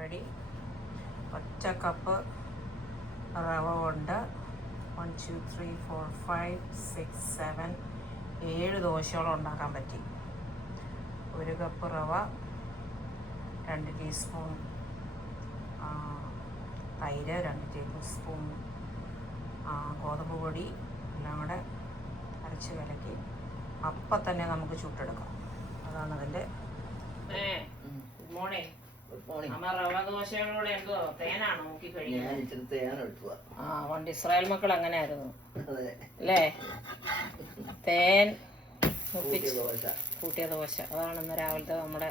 Ready. ഒറ്റ cup റവ കൊണ്ട് 1 2 3 4 5 6 7 7 ദോശയോളം ഉണ്ടാക്കാൻ പറ്റി. 1 കപ്പ് റവ, 2 ടീസ്പൂൺ തൈര്, 2 ടേബിൾ സ്പൂൺ ഗോതമ്പ് പൊടി എല്ലാം കൂടെ അരച്ച് കലക്കി അപ്പം തന്നെ നമുക്ക് ചുട്ടെടുക്കാം. അതാണ് അതിൻ്റെ. Good morning. അമ്മ റവ ദോശയോടെ എന്തോ തേനാണ് നോക്കി കഴിക്കുന്നത്. പണ്ട് ഇസ്രായേൽ മക്കൾ അങ്ങനെയായിരുന്നു അല്ലേ? തേൻ കൂട്ടിയ ദോശ. അതാണ് ഇന്ന് രാവിലത്തെ നമ്മുടെ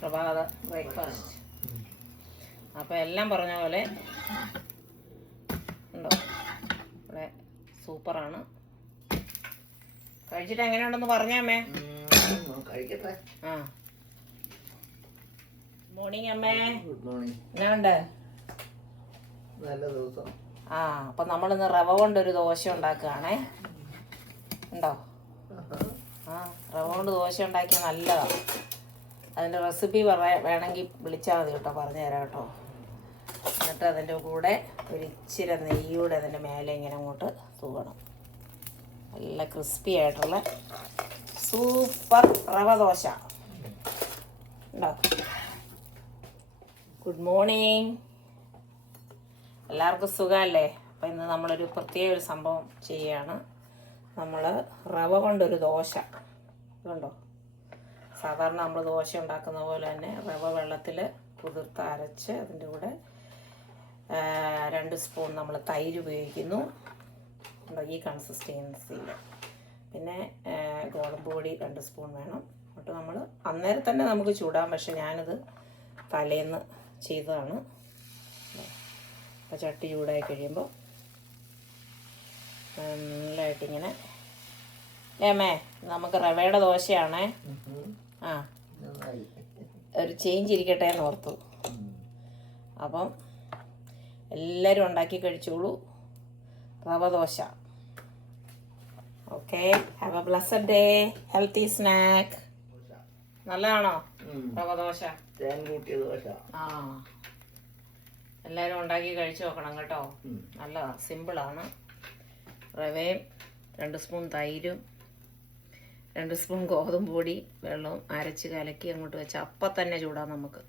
പ്രഭാത ബ്രേക്ക്ഫാസ്റ്റ്. അപ്പം എല്ലാം പറഞ്ഞ പോലെ ഉണ്ടോ ഇവിടെ സൂപ്പറാണ്. കഴിച്ചിട്ട് എങ്ങനെയുണ്ടെന്ന് പറഞ്ഞാമ്മേ. കഴിക്കട്ടെ. മോർണിംഗ് അമ്മേ. Good morning. എന്നാണ്ട്? നല്ല ദിവസം. അപ്പൊ നമ്മളിന്ന് റവ കൊണ്ടൊരു ദോശ ഉണ്ടാക്കുകയാണേ. ഉണ്ടോ? റവ കൊണ്ട് ദോശ ഉണ്ടാക്കിയാൽ നല്ലതാണ്. അതിൻ്റെ റെസിപ്പി വേണമെങ്കിൽ വിളിച്ചാൽ മതി കേട്ടോ, പറഞ്ഞു തരാം കേട്ടോ. എന്നിട്ട് അതിൻ്റെ കൂടെ ഒരു ഇച്ചിരി നെയ്യൂടെ അതിൻ്റെ മേലെ ഇങ്ങനെ അങ്ങോട്ട് തൂവണം. നല്ല ക്രിസ്പി ആയിട്ടുള്ള സൂപ്പർ റവ ദോശ. ഉണ്ടോ? Good morning. എല്ലാവർക്കും സുഖമല്ലേ? അപ്പം ഇന്ന് നമ്മളൊരു പ്രത്യേക ഒരു സംഭവം ചെയ്യുകയാണ്. നമ്മൾ റവ കൊണ്ടൊരു ദോശ. ഇതുണ്ടോ? സാധാരണ നമ്മൾ ദോശ ഉണ്ടാക്കുന്ന പോലെ തന്നെ റവ വെള്ളത്തിൽ കുതിർത്ത് അരച്ച് അതിൻ്റെ കൂടെ 2 സ്പൂൺ നമ്മൾ തൈര് ഉപയോഗിക്കുന്നു. ഈ കൺസിസ്റ്റൻസിയിൽ. പിന്നെ ഗോതമ്പ് പൊടി 2 സ്പൂൺ വേണം. എന്നിട്ട് നമ്മൾ അന്നേരം തന്നെ നമുക്ക് ചൂടാം. പക്ഷെ ഞാനിത് തലേന്ന് ചെയ്തതാണ്. അപ്പോൾ ചട്ടി ചൂടായി കഴിയുമ്പോൾ നല്ലതായിട്ടിങ്ങനെ അമ്മേ നമുക്ക് റവയുടെ ദോശയാണേ. ഒരു ചേഞ്ച് ഇരിക്കട്ടെ എന്ന് ഓർത്തു. അപ്പം എല്ലാവരും ഉണ്ടാക്കി കഴിച്ചോളൂ റവ dosa. Okay, have A blessed day. Healthy snack. നല്ലതാണോ റവ ദോശ? എല്ലാവരും ഉണ്ടാക്കി കഴിച്ചു നോക്കണം കേട്ടോ. നല്ലതാണ്, സിമ്പിളാണ്. റവയും 2 സ്പൂൺ തൈരും 2 സ്പൂൺ ഗോതമ്പ് പൊടി വെള്ളവും അരച്ച് കലക്കി അങ്ങോട്ട് വെച്ചാൽ അപ്പം തന്നെ ചൂടാം നമുക്ക്.